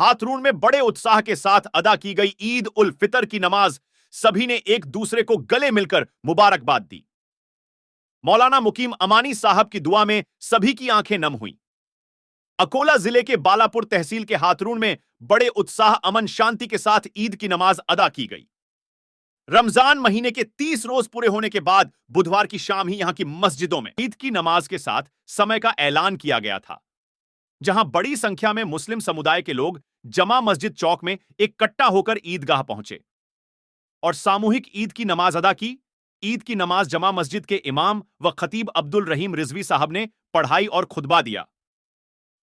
हाथरून में बड़े उत्साह के साथ अदा की गई ईद उल फितर की नमाज सभी ने एक दूसरे को गले मिलकर मुबारकबाद दी। मौलाना मुकीम अमानी साहब की दुआ में सभी की आंखें नम हुईं। अकोला जिले के बालापुर तहसील के हाथरून में बड़े उत्साह, अमन, शांति के साथ ईद की नमाज अदा की गई। रमजान महीने के 30 रोज पूरे होने के बाद बुधवार की शाम ही यहां की मस्जिदों में ईद की नमाज के साथ समय का ऐलान किया गया था, जहां बड़ी संख्या में मुस्लिम समुदाय के लोग जमा मस्जिद चौक में इकट्ठा होकर ईदगाह पहुंचे और सामूहिक ईद की नमाज अदा की। ईद की नमाज जमा मस्जिद के इमाम व खतीब अब्दुल रहीम रिजवी साहब ने पढ़ाई और खुतबा दिया।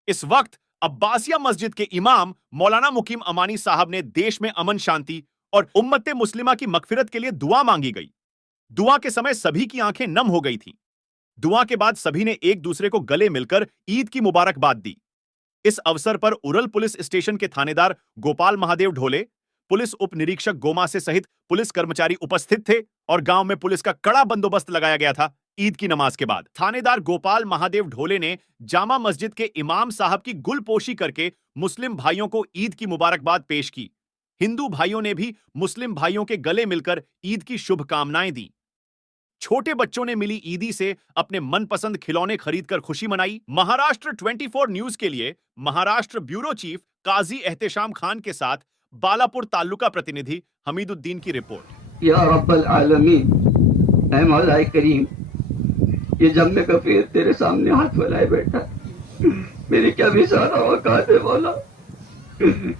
इस वक्त अब्बासिया मस्जिद के इमाम मौलाना मुकीम अमानी साहब ने देश में अमन, शांति और उम्मत मुस्लिमा की मगफिरत के लिए दुआ मांगी गई। दुआ के समय सभी की आंखें नम हो गई थीं। दुआ के बाद सभी ने एक दूसरे को गले मिलकर ईद की मुबारकबाद दी। इस अवसर पर उरल पुलिस स्टेशन के थानेदार गोपाल महादेव ढोले, पुलिस उप निरीक्षक गोमासे सहित पुलिस कर्मचारी उपस्थित थे और गांव में पुलिस का कड़ा बंदोबस्त लगाया गया था। ईद की नमाज के बाद थानेदार गोपाल महादेव ढोले ने जामा मस्जिद के इमाम साहब की गुलपोशी करके मुस्लिम भाइयों को ईद की मुबारकबाद पेश की। हिंदू भाइयों ने भी मुस्लिम भाइयों के गले मिलकर ईद की शुभकामनाएं दी। छोटे बच्चों ने मिली ईदी से अपने मनपसंद खिलौने खरीदकर खुशी मनाई। महाराष्ट्र 24 न्यूज के लिए महाराष्ट्र ब्यूरो चीफ काजी एहतेशाम खान के साथ बालापुर तालुका प्रतिनिधि हमीदुद्दीन की रिपोर्ट। या रब्बल आलमीन, ऐ मौला करीम, ये जब मैं कफीर तेरे सामने हाथ फैलाए बैठा, मेरी क्या बिसारा औकात है मौला।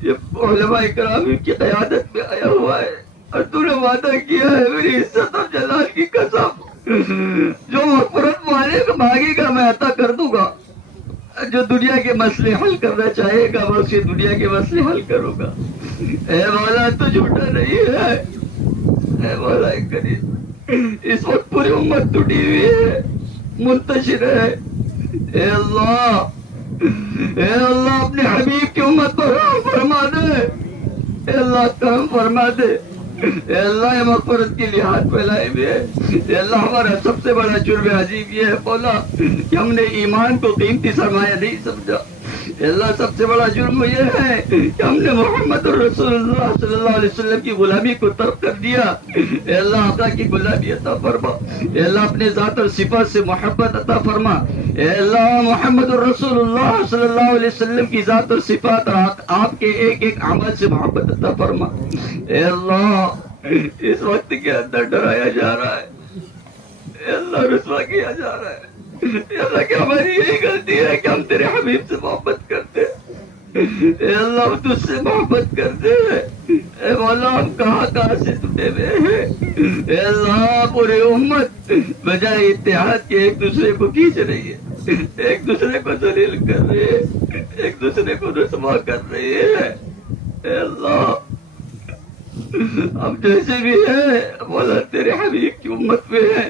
ये उलमा इकराम की क़यादत में आया हुआ है और तूने वादा किया है मेरी इज्जत और जलाल की कसम, जो मग़फ़िरत मांगेगा मैं अता कर दूंगा, जो दुनिया के मसले हल करना चाहेगा मैं उसके दुनिया के मसले हल करूंगा। ऐ मौला तू झूठा नहीं है। ऐ मौला करीम, इस वक्त पूरी उम्मत टूटी हुई है, मुंतशिर है। ऐ अल्लाह, अपने हबीब की उम्मत पर रहम फरमा दे। ऐ अल्लाह करम फरमा दे। ऐ अल्लाह मग़फ़िरत के लिए हाथ फैलाए हुए है। ऐ अल्लाह हमारा सबसे बड़ा जुर्म अजीब ये है मौला कि हमने ईमान को कीमती सरमाया नहीं समझा। अल्लाह सबसे बड़ा जुर्म ये है कि हमने मोहम्मद रसूलुल्लाह सल्लल्लाहु अलैहि वसल्लम की गुलामी को तर्क कर दिया। अल्लाह अता की गुलामी अता फरमा। अल्लाह अपने ज़ात और सिफ़ात से मोहब्बत अता फरमा। अल्लाह मोहम्मद रसूलुल्लाह सल्लल्लाहु अलैहि वसल्लम की ज़ात और सिफ़ात और आपके एक एक अमल से मोहब्बत अता फरमा। अल्लाह इस वक्त के अंदर डराया जा रहा है, अल्लाह रुसवा किया जा रहा है। अल्लाह क्या हमारी यही गलती है कि हम तेरे हबीब से मोहब्बत करते हैं। अल्लाह तुझसे मोहब्बत करते हैं। मौला हम कहाँ से टूटे हुए हैं। अल्लाह पूरी उम्मत बजाय इत्तेहाद के एक दूसरे को खींच रही है, एक दूसरे को जलील कर रही है, एक दूसरे को रुसवा कर रही है। अल्लाह हम जैसे भी है मौला तेरे हबीब की उम्मत में है।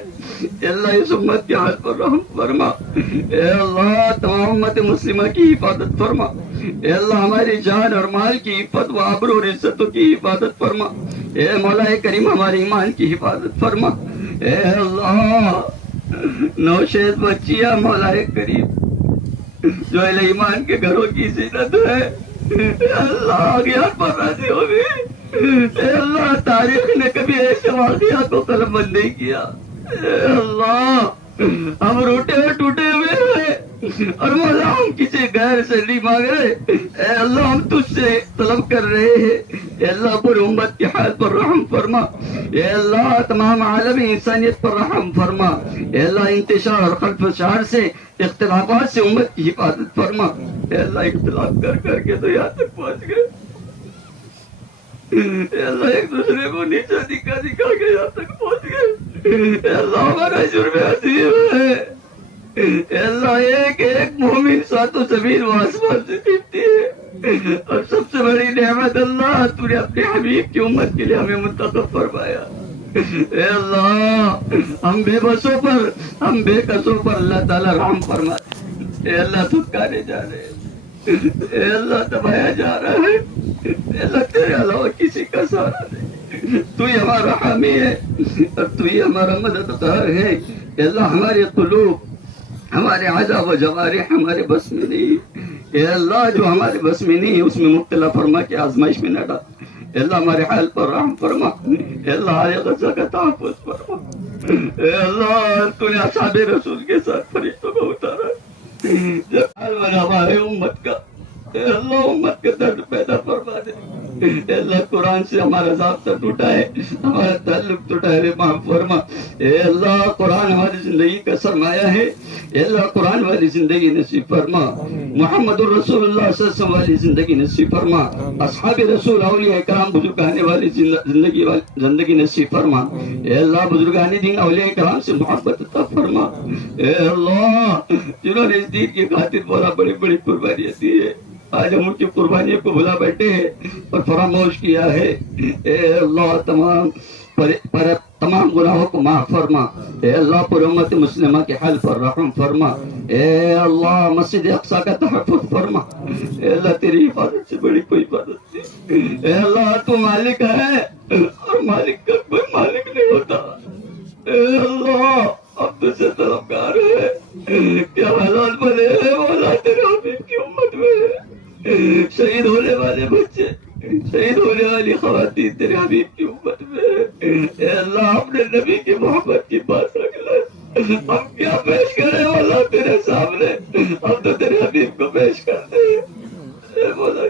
अल्लाह इस उम्मत के हाथ पर रहम फरमा। अल्लाह तमाम उम्मत मुस्लिमा की हिफाजत फरमा। अल्लाह हमारी जान और माल की हिफाजत व आबरू और इज्जतों की हिफाजत फरमा। ए मौला करीम हमारे ईमान की हिफाजत फरमा। ए अल्लाह नौशेद बच्चियां मौला करीम जो अहले ईमान के घरों की जीनत है, अल्लाह ज्ञान पर राजी हो गई। अल्लाह तारीख ने कभी ऐसे वाक़िया को कलमबंद नहीं किया। अल्लाह हम रूठे टूटे हुए हैं और मौला हम किसी गैर से नहीं मांग रहे। अल्लाह हम तुझसे तलब कर रहे हैं। अल्लाह पूरी उम्मत के हाल पर रहम फरमा। अल्लाह तमाम आलम इंसानियत पर रहम फरमा। अल्लाह इंतशार और खल्फशार से इख्तिलाफात से उम्मत की हिफाजत फरमा। अल्लाह इख्तिलाफ कर करके तो यहाँ तक पहुँच गए। अल्लाह एक दूसरे को नीचा दिखा के यहाँ तक पहुँच गए। अल्लाह हमारा जुर्म अजीब है। अल्लाह एक एक मोमिन सातों ज़मीन व आसमान से कीमती है और सबसे बड़ी नेमत अल्लाह तूने अपने हबीब की उम्मत के लिए हमें मुंतखब फरमाया। अल्लाह हम बेबसों पर, हम बेकसों पर अल्लाह ताला रहम फरमा। अल्लाह थकाने जा रहे हैं, अल्लाह दबाया जा रहा है। अल्लाह तेरे अलावा किसी का सहारा नहीं। तू ही हमारा हामी है और तू ही हमारा मददगार है। अल्लाह हमारे कुलूब, हमारे आज़ा व जवारिह हमारे बस में नहीं। اے اللہ جو ہمارے بس میں نہیں ہے اس میں مبتلا فرما کے آزمائش میں نہ ڈال. اے اللہ ہمارے حال پر رحم فرما. اے اللہ ہر غزہ کا تحفظ فرما. اے اللہ تو نے اصحاب رسول کے ساتھ فرشتوں کو اتارا جب حال بنا ہمارے امت کا. اے اللہ امت کا درد پیدا فرما دے. اے اللہ قرآن سے ہمارا ضابطہ ٹوٹا ہے, ہمارا تعلق ٹوٹا ہے, رحم فرما. اے اللہ قرآن ہماری زندگی کا سرمایہ ہے. اے اللہ قرآن والی زندگی نصیب فرما. محمد الرسول اللہ صلی اللہ علیہ وسلم والی زندگی نصیب فرما. اصحاب رسول اولیاء کرام بزرگان والی زندگی نصیب فرما. اے اللہ بزرگان دین اولیاء کرام سے محبت عطا فرما. اے اللہ جنہوں نے اس دین کی خاطر بڑا بڑی بڑی قربانیاں دی ہے, آج ہم ان کی قربانیوں کو بھلا بیٹھے ہیں اور فراموش کیا ہے. اے اللہ تمام گناہوں کو معاف فرما. اے اللہ پوری امت مسلمہ کے حال پر رحم فرما. اے اللہ مسجد اقصی کا تحفظ فرما. اے اللہ تیری حفاظت سے بڑی کوئی حفاظت نہیں. اے اللہ تو مالک ہے اور مالک کا کوئی مالک نہیں ہوتا. اے اللہ اب تو سے طلبگار ہے. کیا حالات بنے ہیں مولا تیرے حبیب کی امت میں. شہید ہونے والے بچے, شہید ہونے والی خواتین تیرے حبیب کی امت میں. اے اللہ اپنے نبی کی محبت کی بات رکھ لے. ہم کیا پیش کریں مولا تیرے سامنے, ہم تو تیرے حبیب کو پیش کرتے ہیں. اے مولا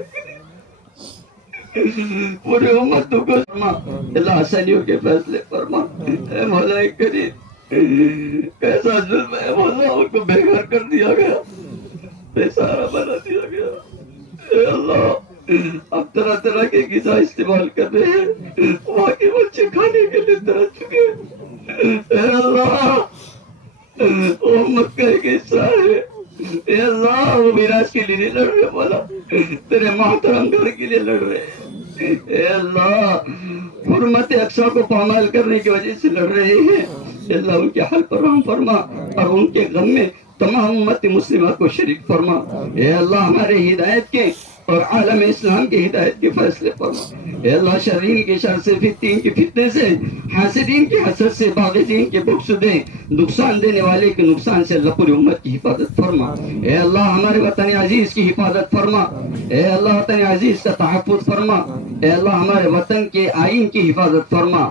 پوری امت کو فرما. اللہ حسنیوں کے فیصلے فرما. اے مولا کریم کیسا ظلم ہے مولا, ان کو بے گھر کر دیا گیا, بے سہارا بنا دیا گیا. اے اللہ اب طرح طرح کے غذا استعمال کر رہے ہیں, وہاں کے بچے کھانے کے لیے ترس چکے. اے اللہ وہ امت کا ایک حصہ ہے. اے اللہ وہ میراث کے لیے نہیں لڑ رہے مولا, تیرے محترم گھر کے لیے لڑ رہے ہیں. اے اللہ حرمت اقصی کو پامال کرنے کی وجہ سے لڑ رہے ہیں. اے اللہ ان کے حال پر رحم فرما اور ان کے غم میں تمام امت مسلمہ کو شریک فرما. اے اللہ ہمارے ہدایت کے اور عالم اسلام کی ہدایت کے فیصلے فرما. اے اللہ شرین کے شر سے, فتین کے فتنے سے, حاسدین کے حسد سے, باغیین کے بغض سے, نقصان دینے والے کے نقصان سے اللہ پوری امت کی حفاظت فرما. اے اللہ ہمارے وطن عزیز کی حفاظت فرما. اے اللہ وطن عزیز کا تحفظ فرما. اے اللہ ہمارے وطن کے آئین کی حفاظت فرما.